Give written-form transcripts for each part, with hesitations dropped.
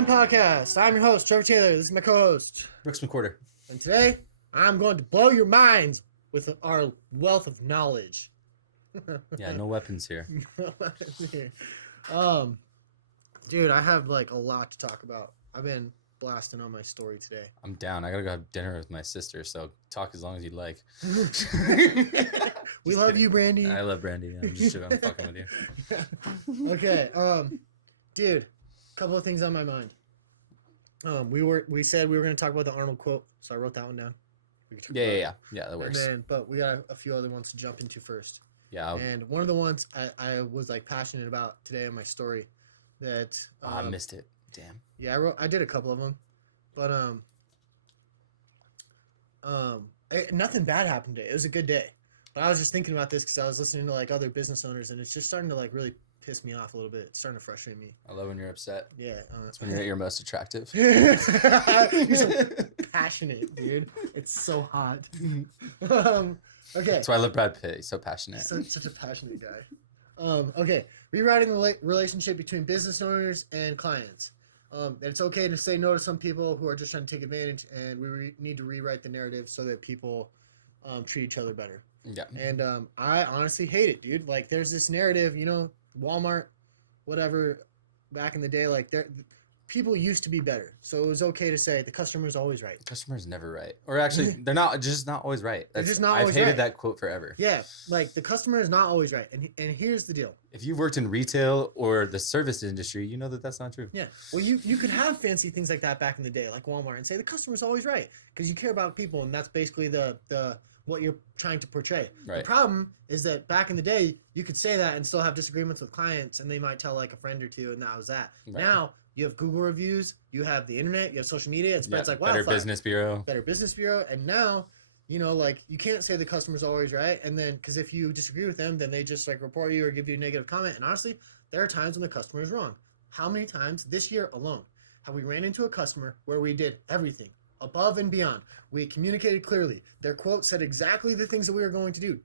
Ep29 podcast. I'm your host, Trevor Taylor. This is my co-host, Brooks McQuarter. and today I'm going to blow your minds with our wealth of knowledge. Yeah, no weapons here. Dude, I have like a lot to talk about. I've been blasting on my story today. I'm down. I gotta go have dinner with my sister, so talk as long as you'd like. We love you, Brandy. I love Brandy. I'm just joking. I'm fucking with you. Okay, dude, a couple of things on my mind. We said we were going to talk about the Arnold quote, so I wrote that one down. Yeah, that works. But we got a few other ones to jump into first. Yeah. And one of the ones I was like passionate about today in my story that I missed it. Damn. Yeah, I did a couple of them, but nothing bad happened today. It was a good day. But I was just thinking about this because I was listening to like other business owners, and it's just starting to like really piss me off a little bit. It's starting to frustrate me. I love when you're upset. Yeah. That's when you're at your most attractive. You're so passionate, dude. It's so hot. Okay. That's why I love Brad Pitt. He's so passionate. Such a passionate guy. Okay. Rewriting the relationship between business owners and clients. That it's okay to say no to some people who are just trying to take advantage, and we need to rewrite the narrative so that people treat each other better. Yeah. And I honestly hate it, dude. Like, there's this narrative, Walmart, whatever, back in the day, like people used to be better, so it was okay to say the customer's always right. The customer's never right, or actually, they're not always right. They're just not always I've hated right. that quote forever. Yeah, like the customer is not always right, and here's the deal. If you've worked in retail or the service industry, you know that that's not true. Yeah, well, you could have fancy things like that back in the day, like Walmart, and say the customer's always right because you care about people, and that's basically the what you're trying to portray. Right. The problem is that back in the day, you could say that and still have disagreements with clients, and they might tell like a friend or two, and that was that. Right. Now you have Google reviews, you have the internet, you have social media. It spreads like wildfire. Better Business Bureau, and now like you can't say the customer's always right, and then because if you disagree with them, then they just like report you or give you a negative comment. And honestly, there are times when the customer is wrong. How many times this year alone have we ran into a customer where we did everything above and beyond? We communicated clearly. Their quote said exactly the things that we were going to do,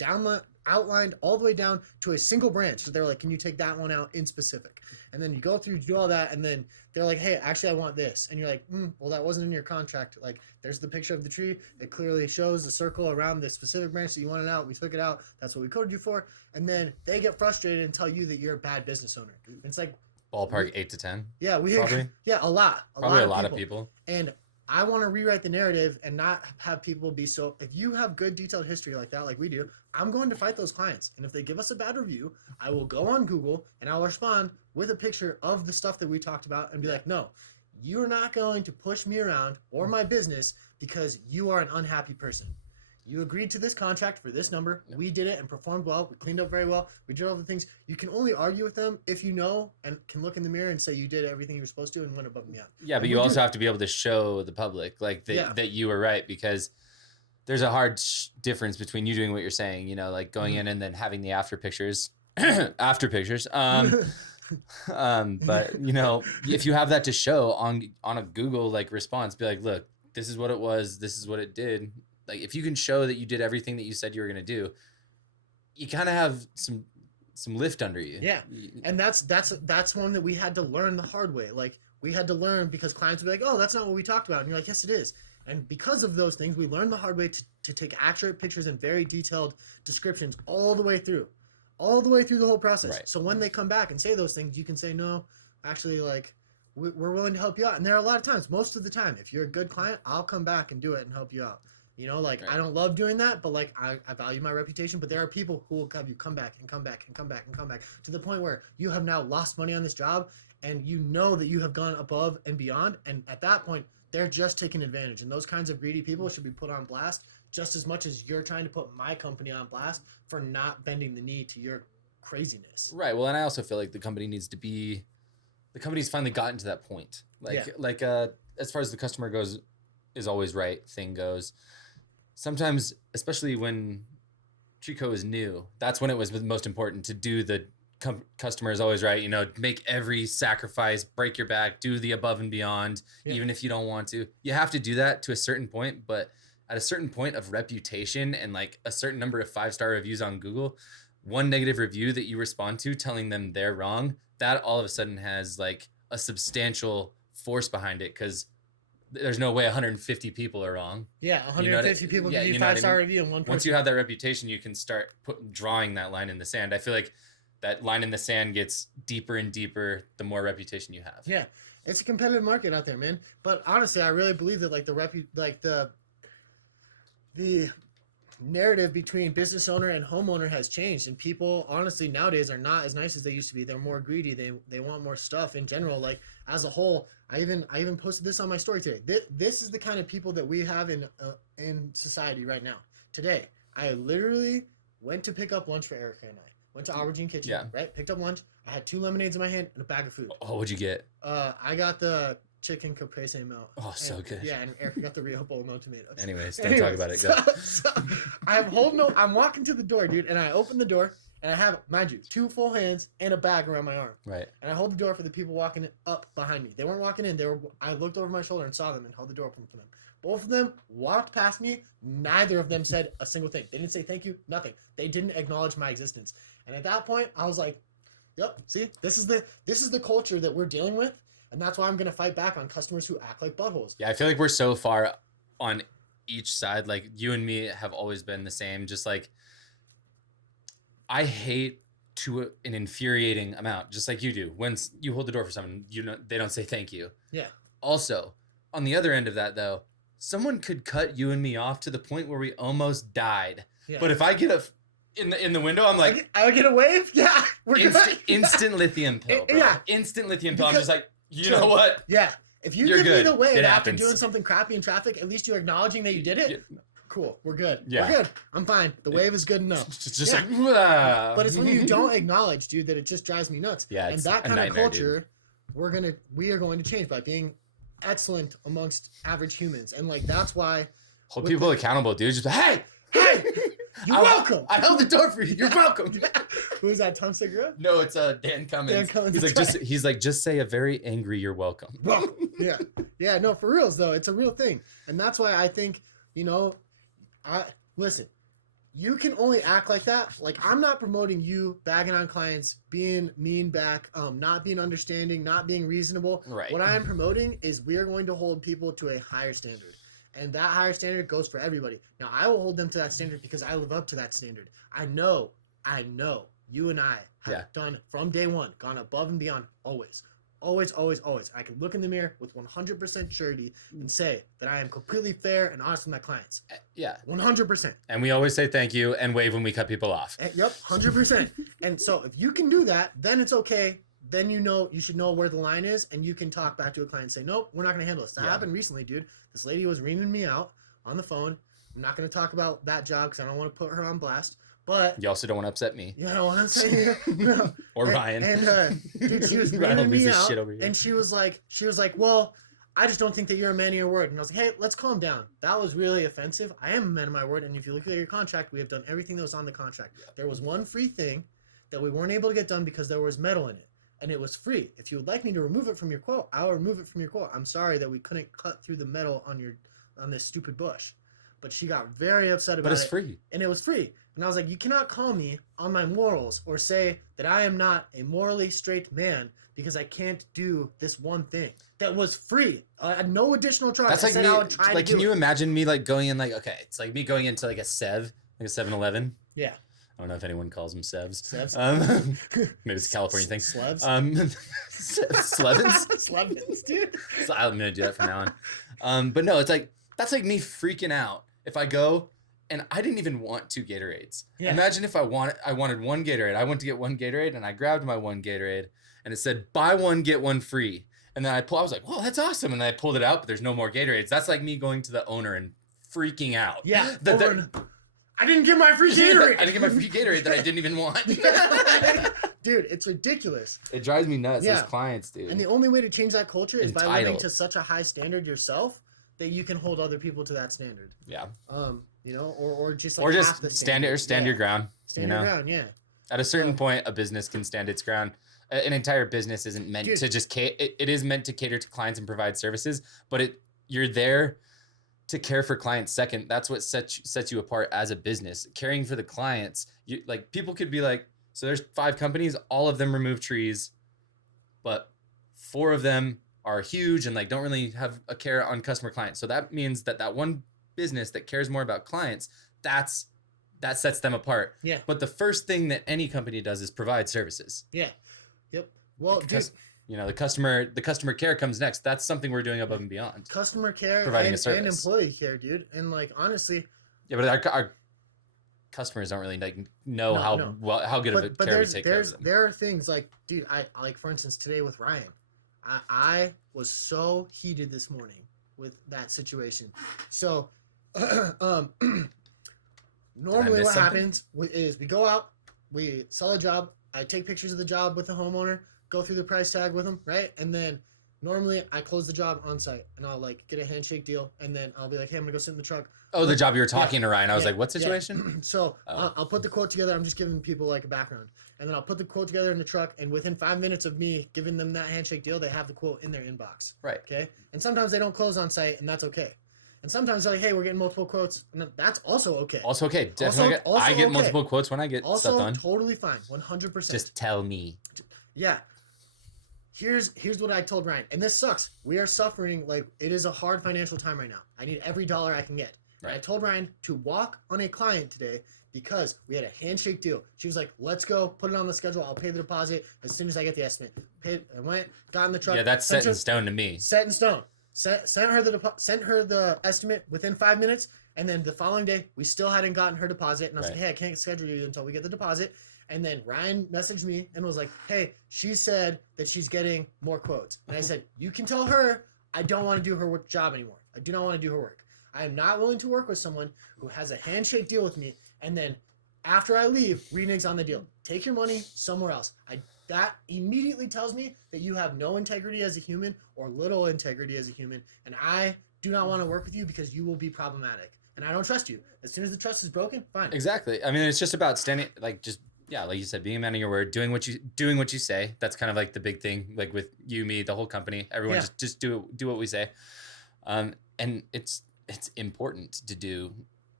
outlined all the way down to a single branch. So they're like, can you take that one out in specific? And then you go through, do all that, and then they're like, hey, actually, I want this. And you're like, well, that wasn't in your contract. Like, there's the picture of the tree. It clearly shows the circle around the specific branch that you wanted out. We took it out. That's what we coded you for. And then they get frustrated and tell you that you're a bad business owner. And it's like, ballpark 8 to 10. Yeah, probably. Yeah, a lot. Probably a lot of people. And I want to rewrite the narrative and not have people be so. If you have good detailed history like that, like we do, I'm going to fight those clients. And if they give us a bad review, I will go on Google and I'll respond with a picture of the stuff that we talked about and be like, no, you're not going to push me around or my business because you are an unhappy person. You agreed to this contract for this number. Yep. We did it and performed well. We cleaned up very well. We did all the things. You can only argue with them if you know and can look in the mirror and say you did everything you were supposed to and went above and beyond. Yeah, but you also have to be able to show the public like that you were right, because there's a hard difference between you doing what you're saying, like going in and then having the after pictures. But if you have that to show on a Google like response, be like, look, this is what it was. This is what it did. Like, if you can show that you did everything that you said you were going to do, you kind of have some lift under you. Yeah. And that's one that we had to learn the hard way. Like, we had to learn because clients would be like, oh, that's not what we talked about. And you're like, yes, it is. And because of those things, we learned the hard way to take accurate pictures and very detailed descriptions all the way through the whole process. Right. So when they come back and say those things, you can say, no, actually, like, we're willing to help you out. And there are a lot of times, most of the time, if you're a good client, I'll come back and do it and help you out. Right. I don't love doing that, but like I value my reputation. But there are people who will have you come back and come back and come back and come back to the point where you have now lost money on this job and you know that you have gone above and beyond. And at that point, they're just taking advantage. And those kinds of greedy people should be put on blast just as much as you're trying to put my company on blast for not bending the knee to your craziness. Right. Well, and I also feel like the company's finally gotten to that point. As far as the customer goes, is always right thing goes. Sometimes, especially when Trico is new, that's when it was most important to do the customer is always right. Make every sacrifice, break your back, do the above and beyond, even if you don't want to. You have to do that to a certain point, but at a certain point of reputation and like a certain number of 5-star reviews on Google, one negative review that you respond to telling them they're wrong, that all of a sudden has like a substantial force behind it because there's no way 150 people are wrong. Yeah, 150 people give you 5-star review and one person. Once you have that reputation, you can start drawing that line in the sand. I feel like that line in the sand gets deeper and deeper the more reputation you have. Yeah, it's a competitive market out there, man. But honestly, I really believe that like the narrative between business owner and homeowner has changed, and people honestly nowadays are not as nice as they used to be. They're more greedy. They want more stuff in general. Like as a whole, I even posted this on my story today. This is the kind of people that we have in society right now. Today, I literally went to pick up lunch for Erica and I. Went to Aubergine Kitchen, right? Picked up lunch. I had 2 lemonades in my hand and a bag of food. Oh, what'd you get? I got the chicken caprese melt. Oh, so good. Yeah, and Erica got the Rio bowl, no tomatoes. Anyways, don't talk about it. Go. I'm walking to the door, dude, and I open the door, and I have, mind you, 2 full hands and a bag around my arm. Right. And I hold the door for the people walking up behind me. They weren't walking in. I looked over my shoulder and saw them and held the door open for them. Both of them walked past me. Neither of them said a single thing. They didn't say thank you, nothing. They didn't acknowledge my existence. And at that point, I was like, yep, see, this is the culture that we're dealing with. And that's why I'm going to fight back on customers who act like buttholes. Yeah, I feel like we're so far on each side. Like you and me have always been the same. Just like I hate to an infuriating amount, just like you do. When you hold the door for someone, they don't say thank you. Yeah. Also, on the other end of that though, someone could cut you and me off to the point where we almost died. Yeah. But if I get in the window, I'm like, I would get a wave. Yeah, we're instant lithium pill. Bro. Yeah, instant lithium pill. I'm just like, you know what? Yeah, if you give me the wave after doing something crappy in traffic, at least you're acknowledging that you did it. Yeah. Cool, we're good. Yeah, we're good. I'm fine. The wave is good enough. It's just like, but it's when you don't acknowledge, dude, that it just drives me nuts. Yeah, and that kind of culture, dude. we are going to change by being excellent amongst average humans, and like that's why hold people accountable, dude. Just hey. You're welcome. I held the door for you. You're welcome. Who is that? Tom Segura? No, it's Dan Cummins. He's like, just say a very angry "you're welcome." Welcome. Yeah. No, for reals though, it's a real thing, and that's why I think listen. You can only act like that. Like I'm not promoting you bagging on clients, being mean back, not being understanding, not being reasonable. Right. What I am promoting is we are going to hold people to a higher standard. And that higher standard goes for everybody. Now, I will hold them to that standard because I live up to that standard. I know you and I have done from day one, gone above and beyond always. Always, always, always. I can look in the mirror with 100% surety and say that I am completely fair and honest with my clients. Yeah. 100%. And we always say thank you and wave when we cut people off. Yep, 100%. And so if you can do that, then it's okay. Then you should know where the line is, and you can talk back to a client and say, nope, we're not going to handle this. That happened recently, dude. This lady was reaming me out on the phone. I'm not going to talk about that job because I don't want to put her on blast. But you also don't want to upset me. Yeah, I don't want to upset you. No. Or Ryan. And dude, she was reaming me out, and she was like, well, I just don't think that you're a man of your word. And I was like, hey, let's calm down. That was really offensive. I am a man of my word, and if you look at your contract, we have done everything that was on the contract. There was one free thing that we weren't able to get done because there was metal in it. And it was free. If you would like me to remove it from your quote, I'll remove it from your quote. I'm sorry that we couldn't cut through the metal on this stupid bush. But she got very upset about it. But it's free. And it was free. And I was like, you cannot call me on my morals or say that I am not a morally straight man because I can't do this one thing that was free. No additional charge. That's like me. Like, can you imagine me like going in like, okay, it's like me going into like a 7-Eleven. Yeah. I don't know if anyone calls them Sevs. Maybe it's a California thing. Slevs? Slevins? Slevins, dude. So I'm going to do that from now on. But no, it's like, that's like me freaking out. If I go and I didn't even want 2 Gatorades. Yeah. Imagine if I wanted 1 Gatorade. I went to get 1 Gatorade and I grabbed my 1 Gatorade and it said, buy 1, get 1 free. And then I was like, well, that's awesome. And then I pulled it out, but there's no more Gatorades. That's like me going to the owner and freaking out. Yeah. I didn't get my free Gatorade. I didn't get my free Gatorade that I didn't even want. Dude, it's ridiculous. It drives me nuts. Those clients, dude. And the only way to change that culture is by living to such a high standard yourself that you can hold other people to that standard. Yeah. Or just like or just stand your ground. Stand your ground, yeah. At a certain point, a business can stand its ground. An entire business isn't meant to just it is meant to cater to clients and provide services, but you're there to care for clients second. That's what sets you apart as a business. Caring for the clients, like people could be like, so there's 5 companies, all of them remove trees, but 4 of them are huge and like don't really have a care on customer clients. So that means that one business that cares more about clients, that sets them apart. Yeah. But the first thing that any company does is provide services. Yeah. Yep. Well, Because, dude, you know, the customer care comes next. That's something we're doing above and beyond. customer care Providing a and service. employee care, dude. And like honestly, Yeah, but our customers don't really like know how good of a care we take care of them. There are things like, dude, I like, for instance, today with Ryan, I was so heated this morning with that situation. So normally what happens is we go out, we sell a job, I take pictures of the job with the homeowner, go through the price tag with them, right? And then normally I close the job on site and I'll like get a handshake deal and then I'll be like, hey, I'm gonna go sit in the truck. Oh, the job you were talking to Ryan. I was like, what situation? So I'll put the quote together. I'm just giving people like a background. And then I'll put the quote together in the truck. And within 5 minutes of me giving them that handshake deal, they have the quote in their inbox. Right. Okay. And sometimes they don't close on site and that's okay. And sometimes they're like, hey, we're getting multiple quotes. And that's also okay. Also okay. Definitely. I get multiple quotes when I get stuff done. Totally fine. 100%. Just tell me. Yeah. Here's what I told Ryan. And this sucks. We are suffering. Like, it is a hard financial time right now. I need every dollar I can get. Right. I told Ryan to walk on a client today because we had a handshake deal. She was like, let's go, put it on the schedule. I'll pay the deposit as soon as I get the estimate. I went, got in the truck. Yeah, that's set in stone to me. Set in stone. Sent her the estimate within 5 minutes. And then the following day, we still hadn't gotten her deposit. And I was like, hey, I can't schedule you until we get the deposit. And then Ryan messaged me and was like, hey, she said that she's getting more quotes. And I said, you can tell her I don't want to do her job anymore. I do not want to do her work. I am not willing to work with someone who has a handshake deal with me, and then after I leave, reneges on the deal. Take your money somewhere else. That immediately tells me that you have no integrity as a human or little integrity as a human, and I do not want to work with you because you will be problematic, and I don't trust you. As soon as the trust is broken, fine. Exactly. I mean, it's just about standing, like, just like you said, being a man of your word, doing what you say. That's kind of like the big thing, like with you, me, the whole company. Everyone just do what we say, and it's important to do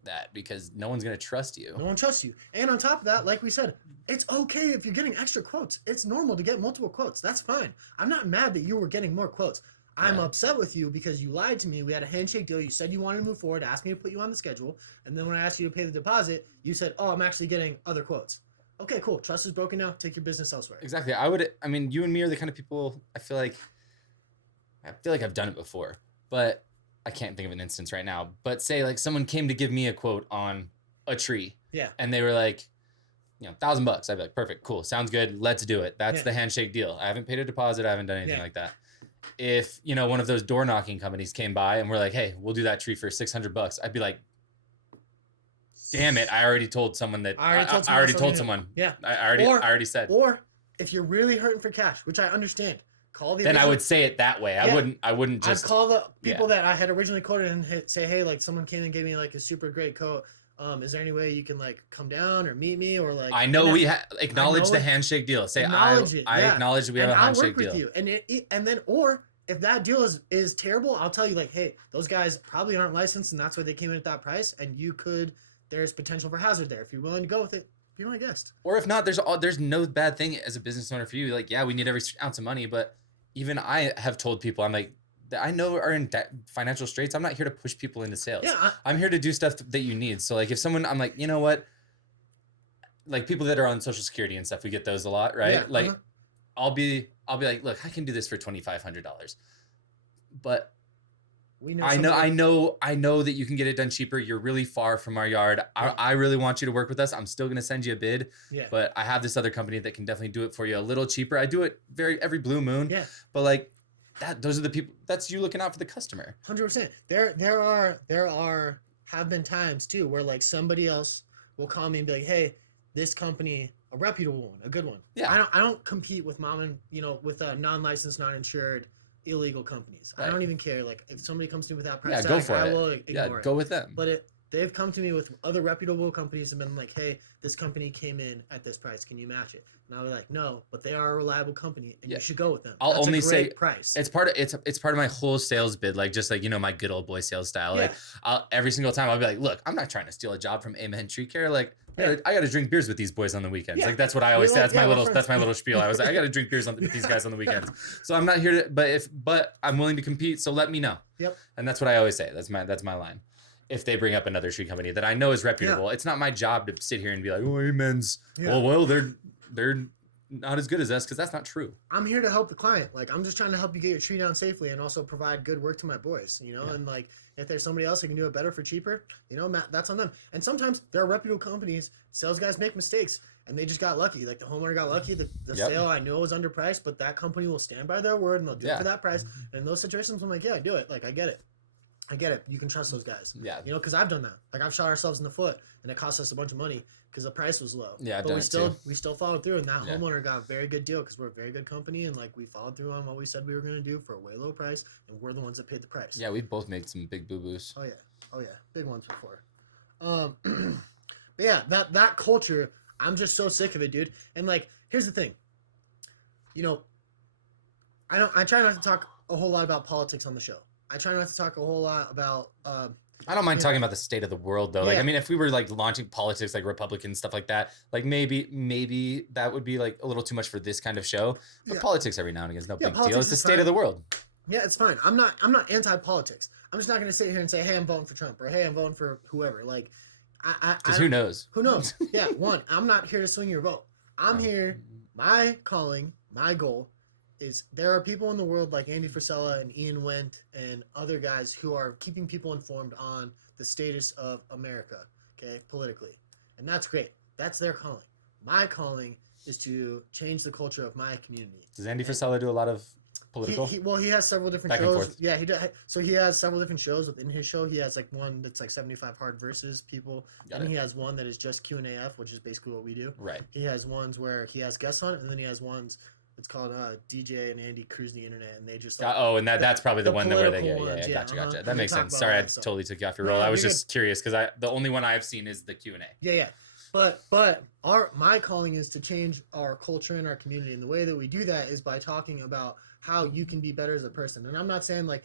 that because no one's going to trust you. No one trusts you. And on top of that, like we said, it's okay if you're getting extra quotes. It's normal to get multiple quotes. That's fine. I'm not mad that you were getting more quotes. I'm upset with you because you lied to me. We had a handshake deal. You said you wanted to move forward, asked me to put you on the schedule. And then when I asked you to pay the deposit, you said, oh, I'm actually getting other quotes. Okay, cool. Trust is broken now. Take your business elsewhere. Exactly. I mean, you and me are the kind of people, I feel like I've done it before, but I can't think of an instance right now, but say like someone came to give me a quote on a tree. Yeah. And they were like, $1,000. I'd be like, perfect, cool. Sounds good. Let's do it. That's the handshake deal. I haven't paid a deposit. I haven't done anything like that. If, one of those door knocking companies came by and we're like, hey, we'll do that tree for $600. I'd be like, damn it. I already told someone that I already told someone. Yeah. I already said. Or if you're really hurting for cash, which I understand, call the. Then I would say it that way. I wouldn't just. I'd call the people that I had originally quoted and say, hey, like someone came and gave me like a super great quote. Is there any way you can like come down or meet me or like? I know we acknowledge the handshake deal. Say I acknowledge that we have a handshake deal. I'll work with you, and then if that deal is terrible, I'll tell you like, hey, those guys probably aren't licensed and that's why they came in at that price, and there's potential for hazard there. If you're willing to go with it, be my guest. Or if not, there's no bad thing as a business owner for you. Like, yeah, we need every ounce of money, but even I have told people, I'm like, I know are in financial straits. I'm not here to push people into sales. Yeah, I'm here to do stuff that you need. So like if someone, I'm like, you know what? Like people that are on Social Security and stuff, we get those a lot, right? Yeah, like I'll be like, look, I can do this for $2,500, but I know that you can get it done cheaper. You're really far from our yard. I really want you to work with us. I'm still going to send you a bid, but I have this other company that can definitely do it for you a little cheaper. I do it every blue moon, but like those are the people. That's you looking out for the customer. 100%. There have been times too where like somebody else will call me and be like, hey, this company, a reputable one, a good one. Yeah. I don't compete with with non-licensed, non-insured, illegal companies. Right. I don't even care. Like if somebody comes to me with that price tag, go for I it. will ignore it. Go with them. But They've come to me with other reputable companies and been like, hey, this company came in at this price. Can you match it? And I was like, no, but they are a reliable company and you should go with them. I'll That's only a great say price. it's part of my whole sales bid, like just like, you know, my good old boy sales style. Like every single time I'll be like, look, I'm not trying to steal a job from Amen Tree Care. Like I got to drink beers with these boys on the weekends. Like that's what I always say. That's my little spiel. I was like, I got to drink beers with these guys on the weekends. So I'm not here to, but I'm willing to compete. So let me know. Yep. And that's what I always say. That's my line. If they bring up another tree company that I know is reputable, it's not my job to sit here and be like, oh, Amen's. Yeah. Well, they're not as good as us, because that's not true. I'm here to help the client. Like, I'm just trying to help you get your tree down safely and also provide good work to my boys, you know? And like, if there's somebody else who can do it better for cheaper, you know, that's on them. And sometimes there are reputable companies, sales guys make mistakes and they just got lucky. Like the homeowner got lucky. The sale, I know, was underpriced, but that company will stand by their word and they'll do it for that price. And in those situations, I'm like, yeah, do it. Like, I get it. You can trust those guys. Yeah. You know, because I've done that. Like, I've shot ourselves in the foot and it cost us a bunch of money because the price was low. Yeah, but we still followed through, and that homeowner got a very good deal because we're a very good company, and like we followed through on what we said we were going to do for a way low price, and we're the ones that paid the price. Yeah, we've both made some big boo-boos. Oh yeah, big ones before. But yeah, that culture, I'm just so sick of it, dude. And like, here's the thing. You know, I try not to talk a whole lot about politics on the show. I try not to talk a whole lot about. I don't mind talking about the state of the world, though. Like, I mean, if we were like launching politics, like Republican stuff like that, like maybe that would be like a little too much for this kind of show. But politics every now and again is no big deal. It's the state of the world. Yeah, it's fine. I'm not anti-politics. I'm just not going to sit here and say, hey, I'm voting for Trump, or hey, I'm voting for whoever. Like, because who knows? Who knows? Yeah, I'm not here to swing your vote. I'm here. My calling, my goal is there are people in the world like Andy Frisella and Ian Wendt and other guys who are keeping people informed on the status of America, okay, politically. And that's great. That's their calling. My calling is to change the culture of my community. Does Andy Frisella do a lot of political? He has several different back shows. And forth. Yeah, he does. So he has several different shows within his show. He has like one that's like 75 hard versus people. And he has one that is just Q&AF, which is basically what we do. Right. He has ones where he has guests on it, and then he has ones. It's called DJ and Andy Cruise the Internet, and they just like, that's probably the one where they gotcha. That makes sense. Sorry, I totally took you off your roll. I was just curious because the only one I've seen is the Q&A. Yeah. But my calling is to change our culture and our community, and the way that we do that is by talking about how you can be better as a person. And I'm not saying like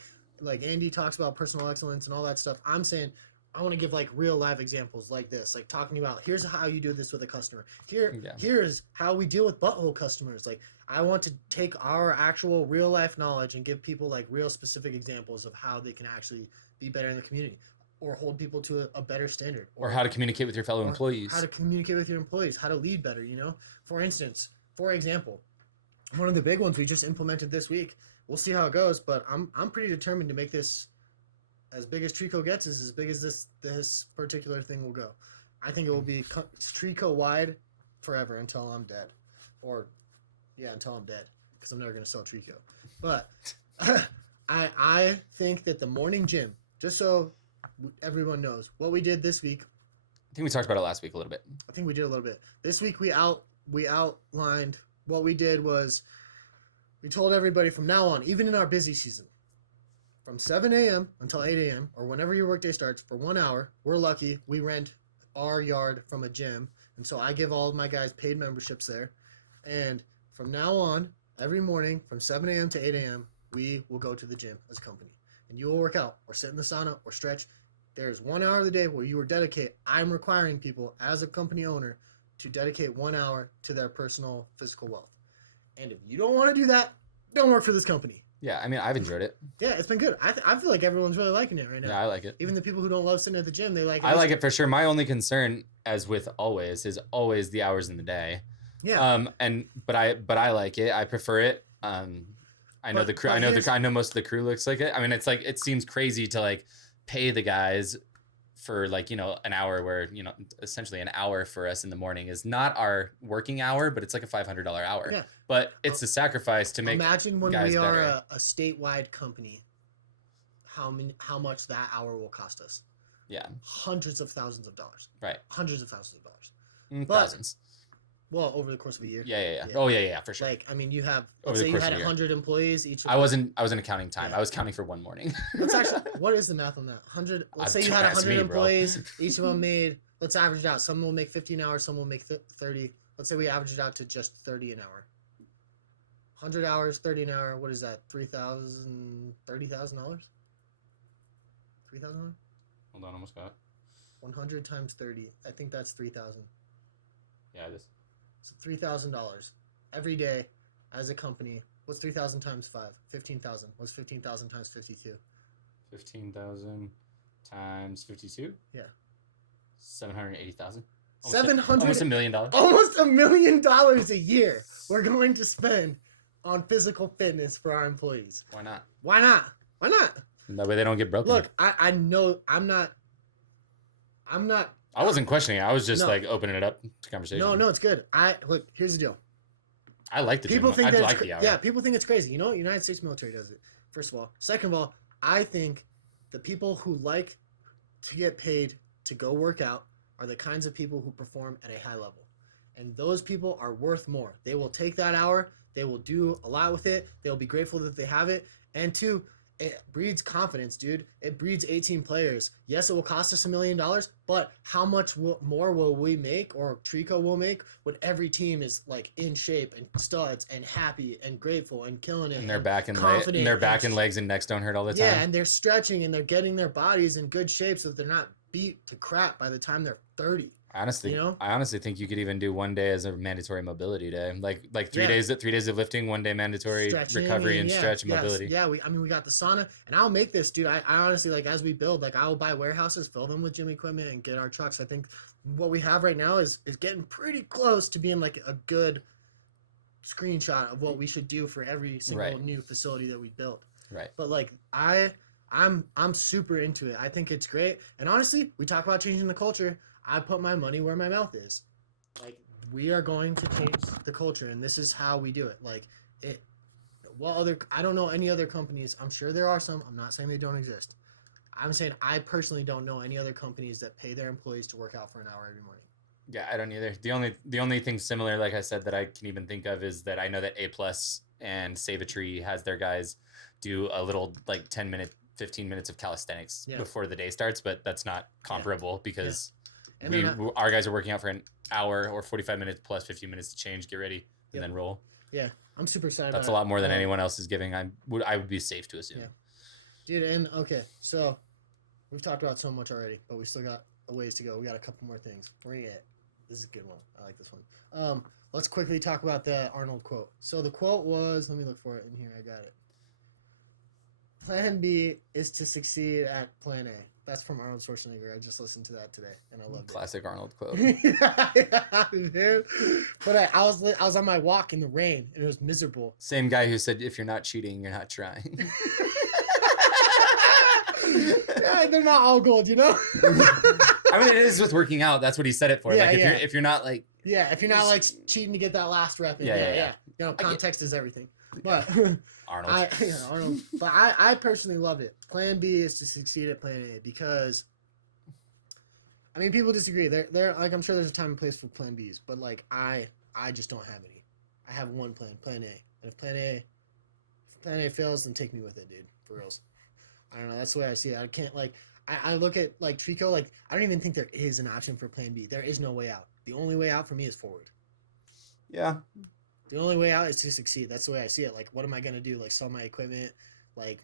Andy talks about personal excellence and all that stuff. I'm saying I want to give like real live examples like this, like talking about here's how you do this with a customer. Here's how we deal with butthole customers. Like, I want to take our actual real life knowledge and give people like real specific examples of how they can actually be better in the community or hold people to a better standard. Or how to communicate with your fellow employees. How to communicate with your employees, how to lead better, you know? For example, one of the big ones we just implemented this week. We'll see how it goes, but I'm pretty determined to make this as big as Trico gets, is as big as this particular thing will go. I think it will be Trico wide forever until I'm dead. Until I'm dead, because I'm never going to sell Trico. But I think that the morning gym, just so everyone knows, what we did this week. I think we talked about it last week a little bit. I think we did a little bit. This week we outlined what we did was we told everybody from now on, even in our busy season, from 7 a.m. until 8 a.m. or whenever your workday starts for 1 hour, we're lucky, we rent our yard from a gym. And so I give all of my guys paid memberships there. And from now on, every morning from 7 a.m. to 8 a.m., we will go to the gym as a company. And you will work out or sit in the sauna or stretch. There's 1 hour of the day where you will dedicate. I'm requiring people as a company owner to dedicate 1 hour to their personal physical wealth. And if you don't want to do that, don't work for this company. Yeah, I mean, I've enjoyed it. Yeah, it's been good. I feel like everyone's really liking it right now. Yeah, I like it. Even the people who don't love sitting at the gym, they like it. I like it for sure. My only concern, as with always, is always the hours in the day. Yeah. But I like it. I prefer it. I know the crew. I know most of the crew looks like it. I mean, it's like, it seems crazy to like pay the guys for like, you know, an hour where, you know, essentially an hour for us in the morning is not our working hour, but it's like a $500 hour. Yeah. But it's a sacrifice to make imagine when guys we are better. a statewide company, how much that hour will cost us. Yeah. Hundreds of thousands of dollars. Right. Hundreds of thousands of dollars. Thousands. Well, over the course of a year. Yeah. Oh yeah, for sure. Like, I mean, you have, Over let's the say you course had of a year. 100 employees. I wasn't counting time. Yeah. I was counting for one morning. Let's actually, what is the math on that? 100. Let's say you had 100 employees. Each of them made. Let's average it out. Some will make 15 hours. Some will make 30. Let's say we average it out to just 30 an hour. 100 hours, 30 an hour. What is that? $30,000. $30,000. $3,000. Hold on, almost got it. 100 times 30. I think that's 3,000. Yeah, it is. So $3,000 every day as a company. What's 3,000 times 5? 15,000. What's 15,000 times 52? 15,000 times 52? Yeah. 780,000. 700. Almost $1 million. Almost $1 million a year we're going to spend on physical fitness for our employees. Why not? Why not? Why not? That way they don't get broken. Look, I know I'm not. I wasn't questioning it. I was just like opening it up to conversation. No, it's good. Look, here's the deal. I like the people gym. think I like the hour. Yeah, people think it's crazy. You know, United States military does it. First of all. Second of all, I think the people who like to get paid to go work out are the kinds of people who perform at a high level. And those people are worth more. They will take that hour. They will do a lot with it. They'll be grateful that they have it. And two, it breeds confidence, dude. It breeds 18 players. Yes, it will cost us $1 million, but how much more will we make, or Trico will make, when every team is like in shape and studs and happy and grateful and killing it, and their back and legs and necks don't hurt all the time. Yeah, and they're stretching and they're getting their bodies in good shape so that they're not beat to crap by the time they're 30. Honestly, I honestly think you could even do one day as a mandatory mobility day, like 3 days of lifting, 1 day mandatory stretching, recovery and stretch and mobility. Yeah, we got the sauna, and I'll make this, dude. I honestly, like, as we build, like, I will buy warehouses, fill them with gym equipment, and get our trucks. I think what we have right now is getting pretty close to being like a good screenshot of what we should do for every single new facility that we build. Right. But like I'm super into it. I think it's great. And honestly, we talk about changing the culture. I put my money where my mouth is. Like, we are going to change the culture, and this is how we do it. Like, I don't know any other companies. I'm sure there are some. I'm not saying they don't exist. I'm saying I personally don't know any other companies that pay their employees to work out for an hour every morning. Yeah, I don't either. The only thing similar, like I said, that I can even think of is that I know that A+ and Save a Tree has their guys do a little, like, 15 minutes of calisthenics before the day starts, but that's not comparable because our guys are working out for an hour or 45 minutes plus 15 minutes to change, get ready, and then roll. Yeah, I'm super excited. That's a lot more than anyone else is giving. I would be safe to assume. Yeah. Dude, and okay, so we've talked about so much already, but we still got a ways to go. We got a couple more things. Bring it. This is a good one. I like this one. Let's quickly talk about the Arnold quote. So the quote was, let me look for it in here. I got it. Plan B is to succeed at Plan A. That's from Arnold Schwarzenegger. I just listened to that today, and I loved it. Classic Arnold quote. Yeah, dude. But I was on my walk in the rain, and it was miserable. Same guy who said, if you're not cheating, you're not trying. Yeah, they're not all gold, you know? I mean, it is with working out. That's what he said it for. Like, if you're not like... Yeah, if you're not like cheating to get that last rep in. Yeah. You know, context is everything. But Arnold. Arnold. But I personally love it. Plan B is to succeed at Plan A because, I mean, people disagree. They're like, I'm sure there's a time and place for Plan Bs, but like I just don't have any. I have one plan, Plan A. And if Plan A fails, then take me with it, dude. For reals. I don't know. That's the way I see it. I can't like. I look at like Trico. Like, I don't even think there is an option for Plan B. There is no way out. The only way out for me is forward. Yeah. The only way out is to succeed. That's the way I see it. Like, what am I gonna do? Like, sell my equipment? Like,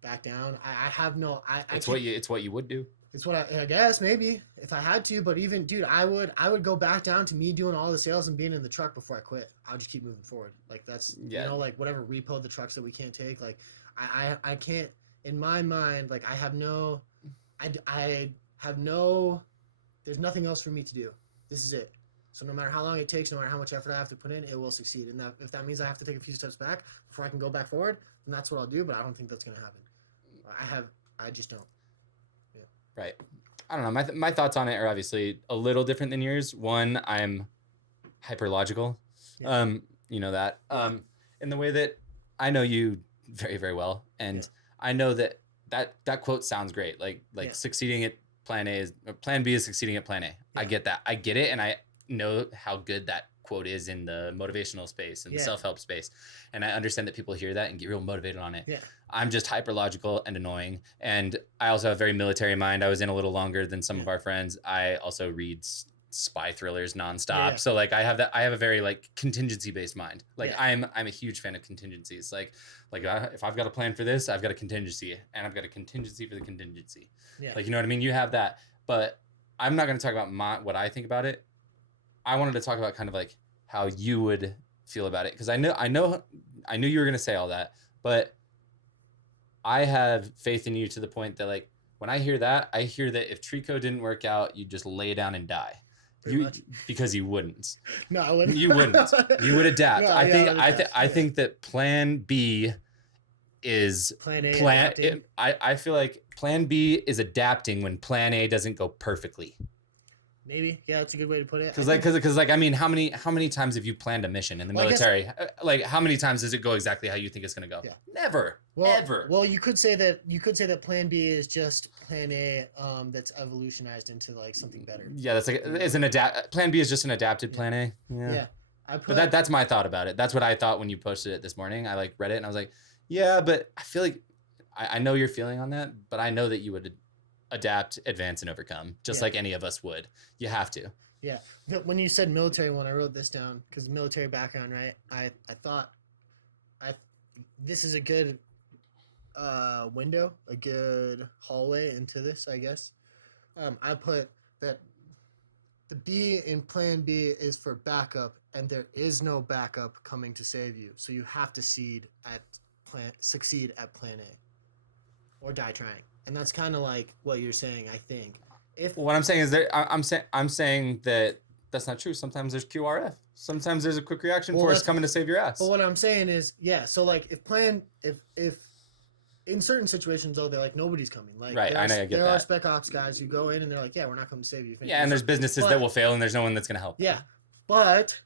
back down? I have no. It's what you would do. It's what I guess maybe if I had to. But even, dude, I would go back down to me doing all the sales and being in the truck before I quit. I'll just keep moving forward. Like, that's you know, like whatever repo the trucks that we can't take. Like, I can't. In my mind, like I have no. There's nothing else for me to do. This is it. So no matter how long it takes, no matter how much effort I have to put in, it will succeed. And if that means I have to take a few steps back before I can go back forward, then that's what I'll do. But I don't think that's going to happen. I just don't. Yeah. Right. I don't know. My thoughts on it are obviously a little different than yours. One, I'm hyper logical. Yeah. You know that. In the way that I know you very, very well, and I know that quote sounds great. Like succeeding at Plan B is succeeding at Plan A. Yeah. I get that. I get it, and I know how good that quote is in the motivational space and the Yeah. self-help space. And I understand that people hear that and get real motivated on it. Yeah. I'm just hyper logical and annoying. And I also have a very military mind. I was in a little longer than some of our friends. I also read spy thrillers nonstop. Yeah. So like I have a very like contingency based mind. Like Yeah. I'm a huge fan of contingencies. Like if I've got a plan for this, I've got a contingency, and I've got a contingency for the contingency. Yeah. Like, you know what I mean? You have that, but I'm not going to talk about what I think about it. I wanted to talk about kind of like how you would feel about it. Cause I knew you were going to say all that, but I have faith in you to the point that like, when I hear that if Trico didn't work out, you'd just lay down and die. Because you wouldn't. No, I wouldn't. You wouldn't. You would adapt. No, I think that plan B is plan A. I feel like plan B is adapting when plan A doesn't go perfectly. Maybe. Yeah, that's a good way to put it. Because I mean, how many times have you planned a mission in the military? Like, how many times does it go exactly how you think it's going to go? Yeah. Never. Ever. Well, you could say that plan B is just plan A that's evolutionized into like something better. Yeah, that's like plan B is just an adapted plan A. Yeah. But that's my thought about it. That's what I thought when you posted it this morning. I like read it and I was like, yeah, but I feel like I know your feeling on that, but I know that you would adapt, advance, and overcome, just like any of us would. You have to. Yeah. When you said military one, I wrote this down because military background, right? I thought this is a good window, a good hallway into this, I guess. I put that the B in plan B is for backup, and there is no backup coming to save you. So you have to succeed at plan A or die trying. And that's kind of like what you're saying, I think. What I'm saying is I'm saying that that's not true. Sometimes there's QRF. Sometimes there's a quick reaction force coming to save your ass. But what I'm saying is, so like if in certain situations though, they're like nobody's coming. Like right, I know, I get there that. are spec ops guys who go in and they're like, yeah, we're not coming to save you. Yeah, and there's businesses that will fail and there's no one that's gonna help. Yeah, but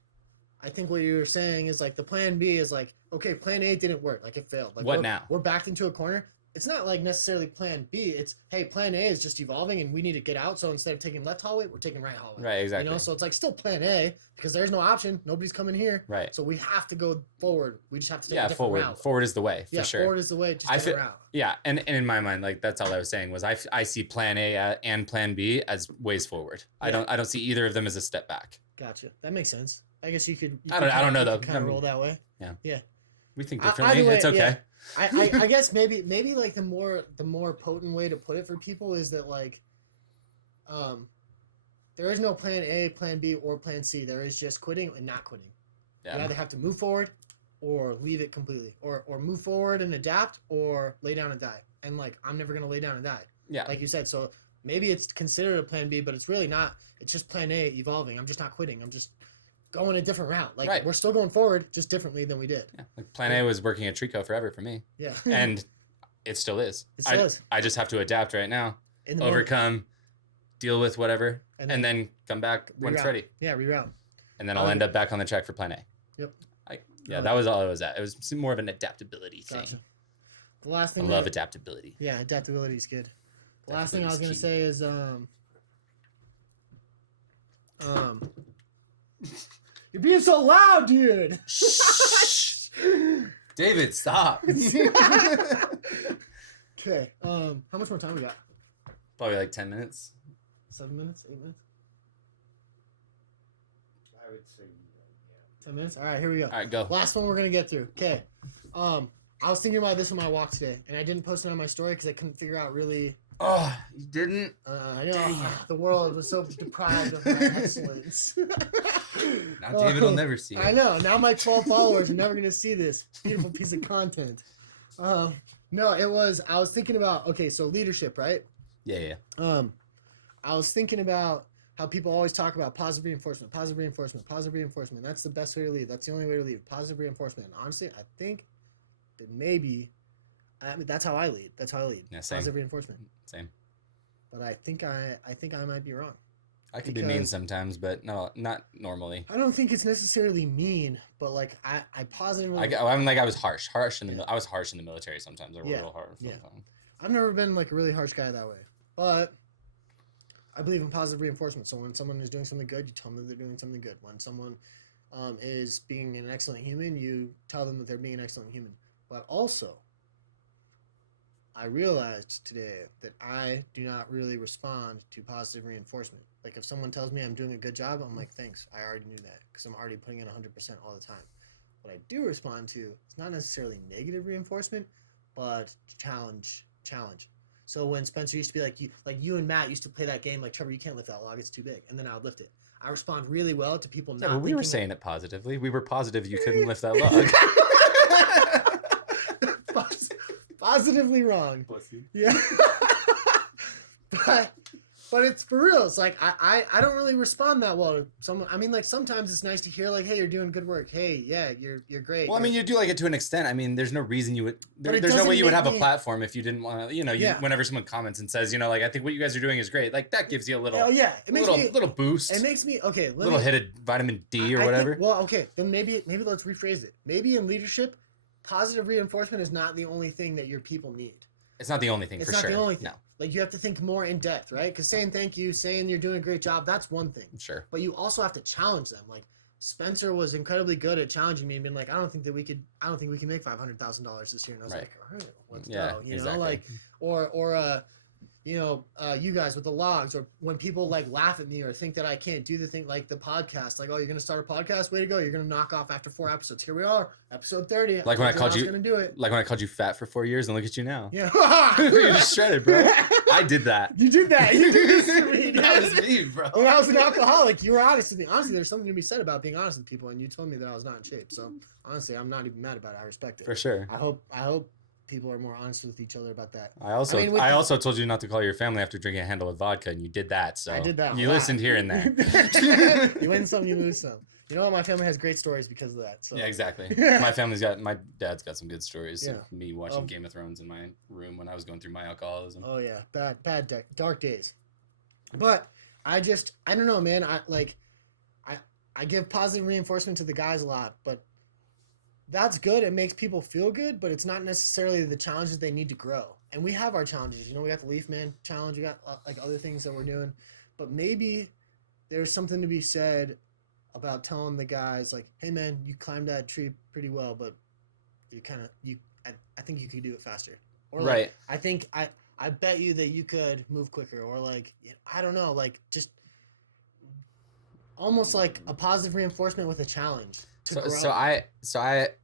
I think what you're saying is like the plan B is like, okay, plan A didn't work, like it failed. Like what now? We're backed into a corner. It's not like necessarily plan B. It's, hey, plan A is just evolving and we need to get out. So instead of taking left hallway, we're taking right hallway. Right, exactly. You know, so it's like still plan A because there's no option. Nobody's coming here. Right. So we have to go forward. We just have to take a different route. Forward is the way, for sure. Forward is the way, just different route. Yeah, and in my mind, like that's all I was saying was I see plan A and plan B as ways forward. Yeah. I don't see either of them as a step back. Gotcha. That makes sense. I guess you could. I don't know though. Kind of roll that way. Yeah. Yeah. We think differently. It's okay. Yeah. I guess maybe like the more potent way to put it for people is that like, there is no plan A, plan B, or plan C. There is just quitting and not quitting. Yeah. You either have to move forward or leave it completely, or move forward and adapt, or lay down and die. And like, I'm never gonna lay down and die. Yeah. Like you said, so maybe it's considered a plan B, but it's really not. It's just plan A evolving. I'm just not quitting. I'm just going a different route. Like we're still going forward, just differently than we did. Yeah. Like plan A was working at Trico forever for me. Yeah. And it still is. It still is. I just have to adapt right now. Overcome, deal with whatever, and then come back when it's ready. Yeah, reroute. And then I'll end up back on the track for plan A. Yep. That was all it was at. It was more of an adaptability thing. Gotcha. The last thing I love adaptability. Yeah, adaptability is good. The last thing I was gonna say is you're being so loud, dude. Shh. David, stop. Okay. How much more time we got? Probably like 10 minutes. 7 minutes? 8 minutes? I would say 10 minutes? All right, here we go. All right, go. Last one we're gonna get through. Okay. I was thinking about this on my walk today, and I didn't post it on my story because I couldn't figure out really. Oh, you didn't? I know. The world was so deprived of my excellence. Now David will never see it. I know. Now my 12 followers are never going to see this beautiful piece of content. No, I was thinking about, okay, so leadership, right? Yeah. I was thinking about how people always talk about positive reinforcement. That's the best way to lead. That's the only way to lead. Positive reinforcement. And honestly, I think that maybe... that's how I lead. Yeah, same. Positive reinforcement. Same. But I think I might be wrong. I could be mean sometimes, but no, not normally. I don't think it's necessarily mean, but like I positively. I was harsh I was harsh in the military sometimes. I was real harsh. Yeah. I've never been like a really harsh guy that way, but I believe in positive reinforcement. So when someone is doing something good, you tell them that they're doing something good. When someone is being an excellent human. You tell them that they're being an excellent human. But also, I realized today that I do not really respond to positive reinforcement. Like if someone tells me I'm doing a good job, I'm like, thanks. I already knew that because I'm already putting in 100% all the time. What I do respond to is not necessarily negative reinforcement, but challenge. So when Spencer used to be like you and Matt used to play that game, like Trevor, you can't lift that log, it's too big, and then I would lift it. I respond really well to people Yeah, not. but we were saying it positively. We were positive you couldn't lift that log. Positively wrong. Pussy. Yeah. but it's for real. It's like I don't really respond that well to someone. I mean, like sometimes it's nice to hear like, hey, you're doing good work. Hey, yeah, you're great. Well, I mean, you do like it to an extent. I mean, there's no reason you would. There's no doesn't way you would make have a me- platform if you didn't want to. You know, Yeah. whenever someone comments and says, you know, like I think what you guys are doing is great. Like that gives you a little, Oh yeah, it makes me. little boost, It makes me okay. Let little me, hit of vitamin D or I whatever. Think, well, okay, then maybe let's rephrase it. Maybe in leadership, positive reinforcement is not the only thing that your people need. It's not the only thing It's for not sure. the only thing. No, Like you have to think more in depth, right? Because saying thank you, saying you're doing a great job, that's one thing. sure. But you also have to challenge them. Like Spencer was incredibly good at challenging me and being like, I don't think we can make $500,000 this year. And I was Right. like, all right, let's Yeah, go. You exactly. know, like you guys with the logs, or when people like laugh at me or think that I can't do the thing like the podcast, like, oh, you're gonna start a podcast, way to go, you're gonna knock off after 4 episodes. Here we are, episode 30. Like when I called you, gonna do it. like when I called you fat for 4 years, and look at you now. Yeah. You're just shredded, bro. I did that. You did that. You did this to me, dude. That was me, bro. When I was an alcoholic, you were honest with me. Honestly, there's something to be said about being honest with people, and you told me that I was not in shape. So honestly, I'm not even mad about it. I respect it. For sure. I hope people are more honest with each other about that. I also I mean, also told you not to call your family after drinking a handle of vodka, and you did that. So I did that. a You lot. listened here and there. You win some, you lose some. You know what? My family has great stories because of that. So Yeah, exactly. My dad's got some good stories of me watching Game of Thrones in my room when I was going through my alcoholism. Oh yeah, bad dark days. But I don't know, man. I give positive reinforcement to the guys a lot, but that's good. It makes people feel good, but it's not necessarily the challenges they need to grow. And we have our challenges. You know, we got the Leaf Man challenge. We got like other things that we're doing, but maybe there's something to be said about telling the guys like, hey man, you climbed that tree pretty well, but I think you could do it faster. Or like, Right. I bet you that you could move quicker, or like, I don't know, like just almost like a positive reinforcement with a challenge to grow. So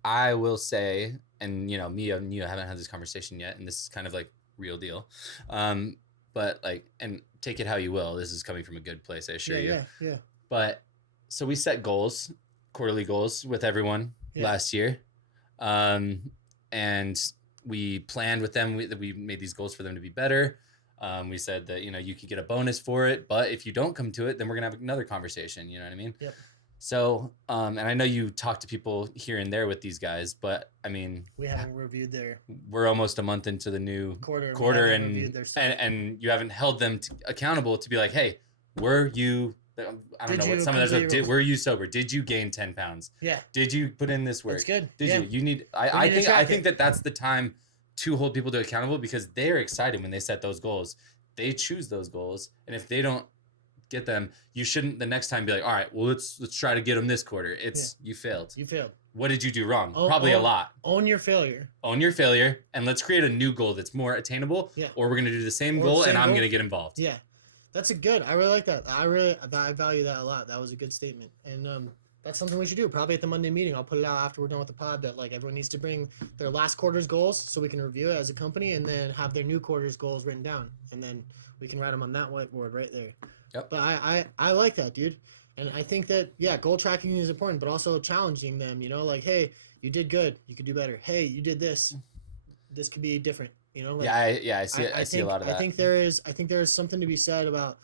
I will say, and you know, me and you haven't had this conversation yet, and this is kind of like real deal. But like, and take it how you will. This is coming from a good place, I assure you. Yeah. But so we set goals, quarterly goals with everyone last year. And we planned with them that we made these goals for them to be better. We said that, you know, you could get a bonus for it, but if you don't come to it, then we're going to have another conversation. You know what I mean? Yep. So, and I know you talk to people here and there with these guys, but I mean, We haven't reviewed their we're almost a month into the new quarter quarter we haven't reviewed their stuff. and you haven't held them accountable to be like, hey, were you, I don't know what some of those, were you sober? Did you gain 10 pounds? Yeah. Did you put in this work? That's good. Did Yeah. you need, We need to I track think it. that's the time to hold people to accountable, because they're excited when they set those goals. They choose those goals. And if they don't get them, you shouldn't the next time be like, all right, well, let's try to get them this quarter. You failed. You failed. What did you do wrong? Probably a lot. Own your failure. Own your failure, and let's create a new goal that's more attainable. Yeah. Or we're going to do the same Or goal, the same and I'm goal. going to get involved. Yeah. That's a good. I really like that. I value that a lot. That was a good statement. And that's something we should do. Probably at the Monday meeting. I'll put it out after we're done with the pod that like everyone needs to bring their last quarter's goals so we can review it as a company, and then have their new quarter's goals written down, and then we can write them on that whiteboard right there. Yep. But I like that, dude. And I think that, yeah, goal tracking is important, but also challenging them, you know, like, hey, you did good. You could do better. Hey, you did this. This could be different, you know? Like, I see it. I see a lot of that. I think there is something to be said about,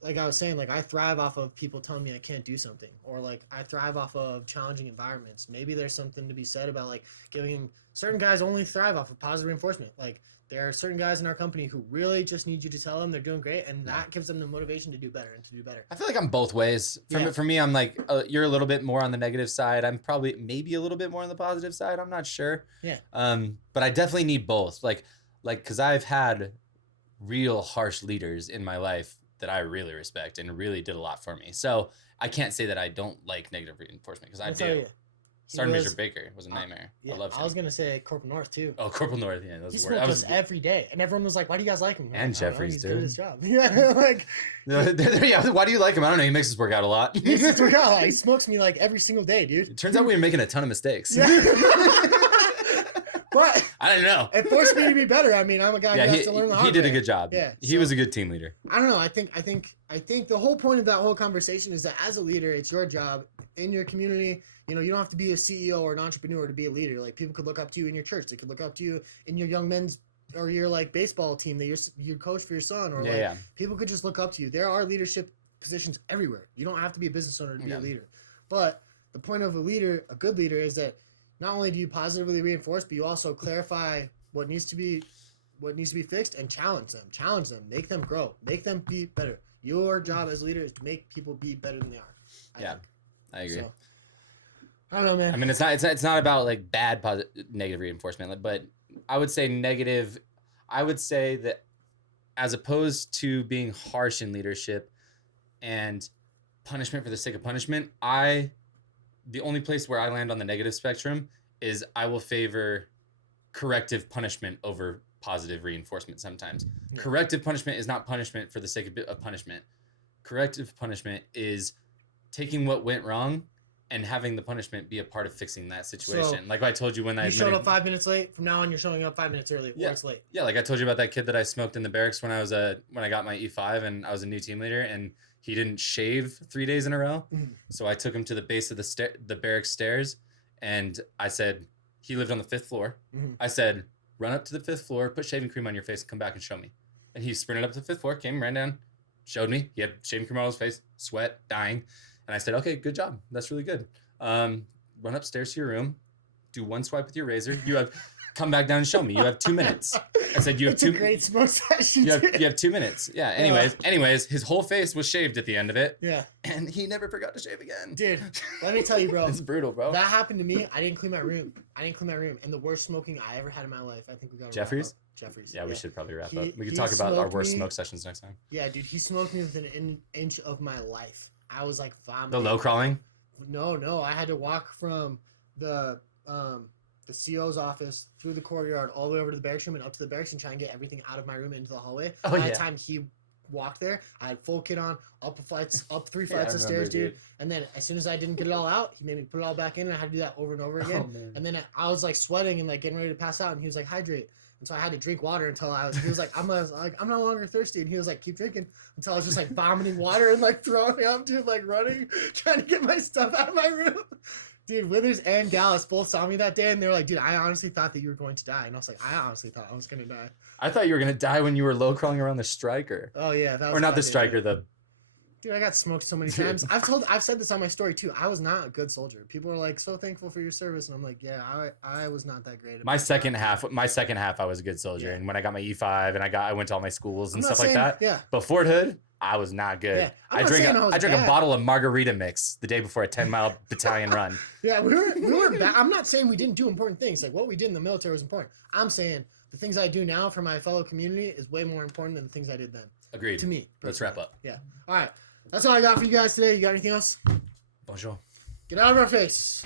like I was saying, like I thrive off of people telling me I can't do something, or like I thrive off of challenging environments. Maybe there's something to be said about like giving certain guys only thrive off of positive reinforcement. Like there are certain guys in our company who really just need you to tell them they're doing great, and that gives them the motivation to do better and to do better. I feel like I'm both ways. For me, I'm like, you're a little bit more on the negative side. I'm probably maybe a little bit more on the positive side. I'm not sure. Yeah. But I definitely need both. Like, cause I've had real harsh leaders in my life that I really respect and really did a lot for me. So I can't say that I don't like negative reinforcement because I do. Sergeant Major Baker was a nightmare. Yeah, I loved him. I was gonna say Corporal North too. Oh, Corporal North, yeah, He smoked us every day, and everyone was like, "Why do you guys like him?" And Jeffries, he's dude. good at his job. Yeah, like yeah. Why do you like him? I don't know. He makes us work out a lot. he makes us work out a lot. He smokes me like every single day, dude. It turns out we were making a ton of mistakes. Yeah. But I don't know. it forced me to be better. I mean, I'm a guy who has to learn the hard he did way. a good job. Yeah, he was a good team leader. I don't know. I think the whole point of that whole conversation is that as a leader, it's your job in your community. You know, you don't have to be a CEO or an entrepreneur to be a leader. Like people could look up to you in your church. They could look up to you in your young men's or your like baseball team that you're coach for your son. Or people could just look up to you. There are leadership positions everywhere. You don't have to be a business owner to be a leader. But the point of a leader, a good leader, is that not only do you positively reinforce, but you also clarify what needs to be fixed and challenge them, make them grow, make them be better. Your job as a leader is to make people be better than they are. I agree. So, I don't know, man. I mean, it's not about like bad negative reinforcement, but I would say negative. I would say that as opposed to being harsh in leadership and punishment for the sake of punishment, the only place where I land on the negative spectrum is I will favor corrective punishment over positive reinforcement sometimes. Yeah. Corrective punishment is not punishment for the sake of punishment. Corrective punishment is taking what went wrong and having the punishment be a part of fixing that situation. So, like I told you when I showed up 5 minutes late, from now on you're showing up 5 minutes early. Yeah. It's late. Yeah, like I told you about that kid that I smoked in the barracks when I got my E5 and I was a new team leader, and he didn't shave 3 days in a row. Mm-hmm. So I took him to the base of the barracks stairs, and I said, he lived on the 5th floor. Mm-hmm. I said, run up to the 5th floor, put shaving cream on your face, and come back and show me. And he sprinted up to the 5th floor, ran down, showed me. He had shaving cream on his face, sweat, dying. And I said, okay, good job. That's really good. Run upstairs to your room, do one swipe with your razor. Come back down and show me. You have 2 minutes. I said, you have two. Great smoke session. You have 2 minutes. Yeah. Anyways, his whole face was shaved at the end of it. Yeah. And he never forgot to shave again. Dude, let me tell you, bro. It's brutal, bro. That happened to me. I didn't clean my room. And the worst smoking I ever had in my life. I think we got Jeffries. Yeah, we should probably wrap up. We could talk about our worst smoke sessions next time. Yeah, dude, he smoked me within an inch of my life. I was like vomiting. The low crawling? No. I had to walk from the CO's office through the courtyard all the way over to the barracks room and up to the barracks and try and get everything out of my room into the hallway. By the time he walked there, I had full kit on, up 3 flights of stairs, dude. And then as soon as I didn't get it all out, he made me put it all back in, and I had to do that over and over again. And then I was like sweating and like getting ready to pass out, and he was like, hydrate. And so I had to drink water until he was like, I'm no longer thirsty. And he was like, keep drinking, until I was just like vomiting water and like throwing up, dude, like running, trying to get my stuff out of my room. Dude, Withers and Dallas both saw me that day, and they were like, dude, I honestly thought that you were going to die. And I was like, I honestly thought I was going to die. I thought you were going to die when you were low crawling around the striker. Oh, yeah. Or not the striker, Dude, I got smoked so many times. I've said this on my story too. I was not a good soldier. People are like, so thankful for your service, and I'm like, yeah, I was not that great. My second half, I was a good soldier, and when I got my E5 and I went to all my schools and stuff like that. Yeah. But Fort Hood, I was not good. Yeah, I drank a bottle of margarita mix the day before a 10-mile battalion run. Yeah, we were bad. I'm not saying we didn't do important things. Like what we did in the military was important. I'm saying the things I do now for my fellow community is way more important than the things I did then. Agreed. To me. Let's wrap up. Yeah. All right. That's all I got for you guys today. You got anything else? Bonjour. Get out of our face.